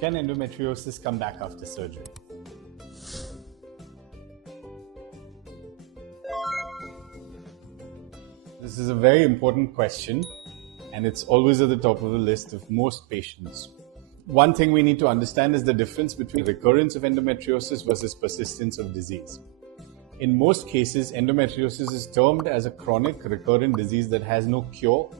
Can endometriosis come back after surgery? This is a very important question, and it's always at the top of the list of most patients. One thing we need to understand is the difference between recurrence of endometriosis versus persistence of disease. In most cases, endometriosis is termed as a chronic recurrent disease that has no cure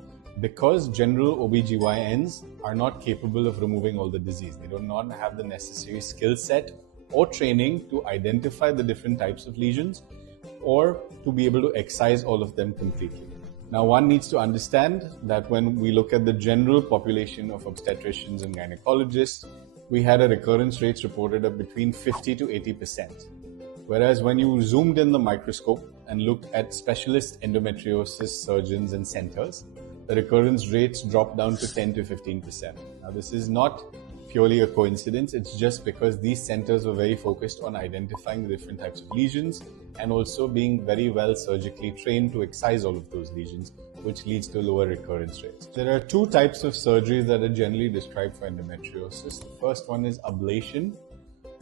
because general OBGYNs are not capable of removing all the disease. They do not have the necessary skill set or training to identify the different types of lesions or to be able to excise all of them completely. Now, one needs to understand that when we look at the general population of obstetricians and gynecologists, we had a recurrence rates reported of between 50 to 80%. Whereas when you zoomed in the microscope and looked at specialist endometriosis surgeons and centers, the recurrence rates dropped down to 10 to 15%. Now, this is not purely a coincidence. It's just because these centers were very focused on identifying the different types of lesions and also being very well surgically trained to excise all of those lesions, which leads to lower recurrence rates. There are two types of surgeries that are generally described for endometriosis. The first one is ablation,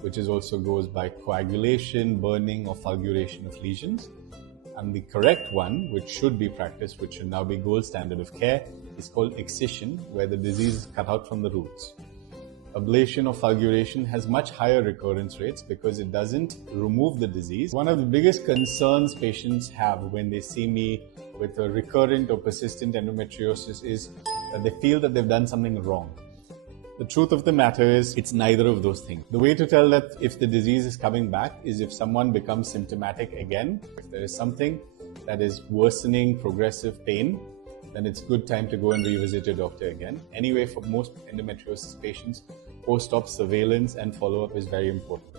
which also goes by coagulation, burning, or fulguration of lesions. And the correct one, which should be practiced, which should now be gold standard of care, is called excision, where the disease is cut out from the roots. Ablation or fulguration has much higher recurrence rates because it doesn't remove the disease. One of the biggest concerns patients have when they see me with a recurrent or persistent endometriosis is that they feel that they've done something wrong. The truth of the matter is it's neither of those things. The way to tell that if the disease is coming back is if someone becomes symptomatic again. If there is something that is worsening progressive pain, then it's a good time to go and revisit your doctor again. Anyway, for most endometriosis patients, post-op surveillance and follow-up is very important.